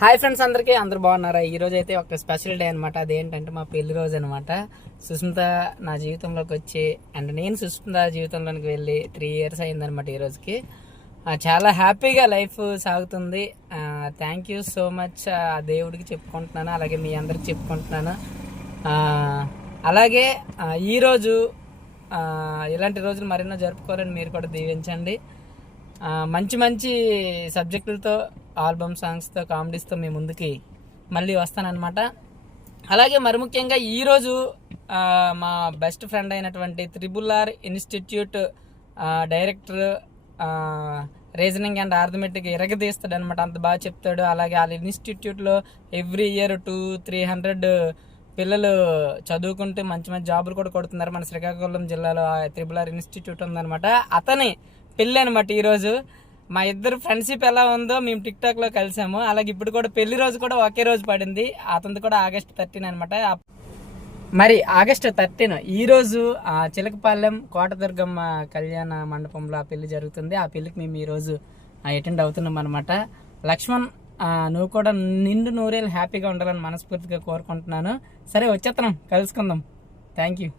Hi friends, అందరూ బాగున్నారా? ఈ రోజు అయితే ఒక స్పెషల్ డే అనమాట. అదేంటంటే మా పెళ్లి రోజు అనమాట. సుస్మిత నా జీవితంలోకి వచ్చి అండ్ నేను సుస్మిత జీవితంలోకి వెళ్ళి 3 years అయిందనమాట ఈ రోజుకి. చాలా హ్యాపీగా లైఫ్ సాగుతుంది. థ్యాంక్ యూ సో మచ్ దేవుడికి చెప్పుకుంటున్నాను, అలాగే మీ అందరికి చెప్పుకుంటున్నాను. అలాగే ఈరోజు ఇలాంటి రోజులు మరెన్నో జరుపుకోవాలని మీరు కూడా దీవించండి. మంచి మంచి సబ్జెక్టులతో, ఆల్బమ్ సాంగ్స్తో, కామెడీస్తో మీ ముందుకి మళ్ళీ వస్తానన్నమాట. అలాగే మరి ముఖ్యంగా ఈరోజు మా బెస్ట్ ఫ్రెండ్ అయినటువంటి RRR institute director, reasoning and arithmetic ఎరగదీస్తాడు అనమాట. అంత బాగా చెప్తాడు. అలాగే వాళ్ళ ఇన్స్టిట్యూట్లో ఎవ్రీ ఇయర్ 200-300 పిల్లలు చదువుకుంటూ మంచి మంచి జాబులు కూడా కొడుతున్నారు. మన శ్రీకాకుళం జిల్లాలో RRR ఇన్స్టిట్యూట్ ఉందన్నమాట. అతని పెళ్ళి అనమాట ఈరోజు. మా ఇద్దరు ఫ్రెండ్షిప్ ఎలా ఉందో మేము టిక్టాక్లో కలిసాము. అలాగే ఇప్పుడు కూడా పెళ్లి రోజు కూడా ఒకే రోజు పడింది. అతనిది కూడా August 13 అనమాట. మరి August 13 ఈరోజు చిలకపాలెం కోటదుర్గమ్మ కళ్యాణ మండపంలో ఆ పెళ్లి జరుగుతుంది. ఆ పెళ్లికి మేము ఈరోజు అటెండ్ అవుతున్నాం అనమాట. లక్ష్మణ్, నువ్వు కూడా నిండు నూరేళ్ళు హ్యాపీగా ఉండాలని మనస్ఫూర్తిగా కోరుకుంటున్నాను. సరే, వచ్చేస్తున్నాం, కలుసుకుందాం. Thank you.